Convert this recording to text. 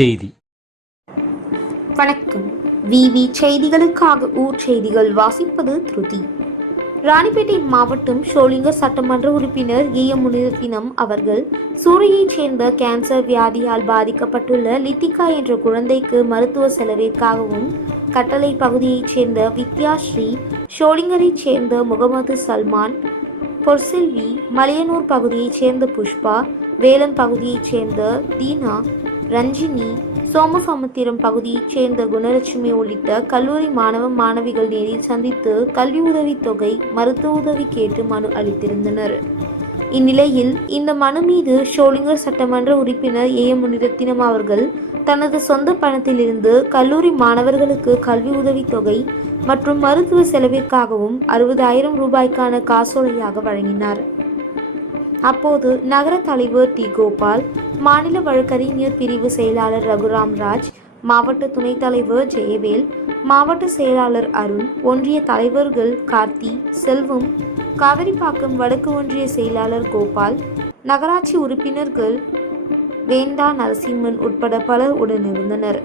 செய்தி. வணக்கம். விவி செய்திகளுக்காக ஊர் செய்திகள் வாசிப்பது திருதி. ராணிப்பேட்டை மாவட்டம் ஷோலிங்கர் சட்டமன்ற உறுப்பினர் முனிரத்தினம் அவர்கள் சூரியைச் சேர்ந்த கேன்சர் வியாதியால் பாதிக்கப்பட்டுள்ள லித்திகா என்ற குழந்தைக்கு மருத்துவ செலவிற்காகவும், கட்டளை பகுதியைச் சேர்ந்த வித்யாஸ்ரீ, ஷோலிங்கரைச் சேர்ந்த முகமது சல்மான், பொற்செல்வி, மலையனூர் பகுதியைச் சேர்ந்த புஷ்பா, வேலம் பகுதியைச் சேர்ந்த தீனா, ரஞ்சினி, சோமசமுத்திரம் பகுதியைச் சேர்ந்த குணலட்சுமி உள்ளிட்ட கல்லூரி மாணவ மாணவிகள் நேரில் சந்தித்து கல்வி உதவித் தொகை, மருத்துவ உதவி கேட்டு மனு அளித்திருந்தனர். இந்நிலையில் இந்த மனு மீது ஷோலிங்கர் சட்டமன்ற உறுப்பினர் முனிரத்தினம் அவர்கள் தனது சொந்த பணத்திலிருந்து கல்லூரி மாணவர்களுக்கு கல்வி உதவித் தொகை மற்றும் மருத்துவ செலவிற்காகவும் 60,000 ரூபாய்க்கான காசோலையாக வழங்கினார். அப்போது நகர தலைவர் டி. கோபால், மாநில வழக்கறிஞர் பிரிவு செயலாளர் ரகுராம் ராஜ், மாவட்ட துணைத் தலைவர் ஜெயவேல், மாவட்ட செயலாளர் அருண், ஒன்றிய தலைவர்கள் கார்த்தி, செல்வம், காவிரிப்பாக்கம் வடக்கு ஒன்றிய செயலாளர் கோபால், நகராட்சி உறுப்பினர்கள் வேண்டா நரசிம்மன் உட்பட பலர் உடனிருந்தனர்.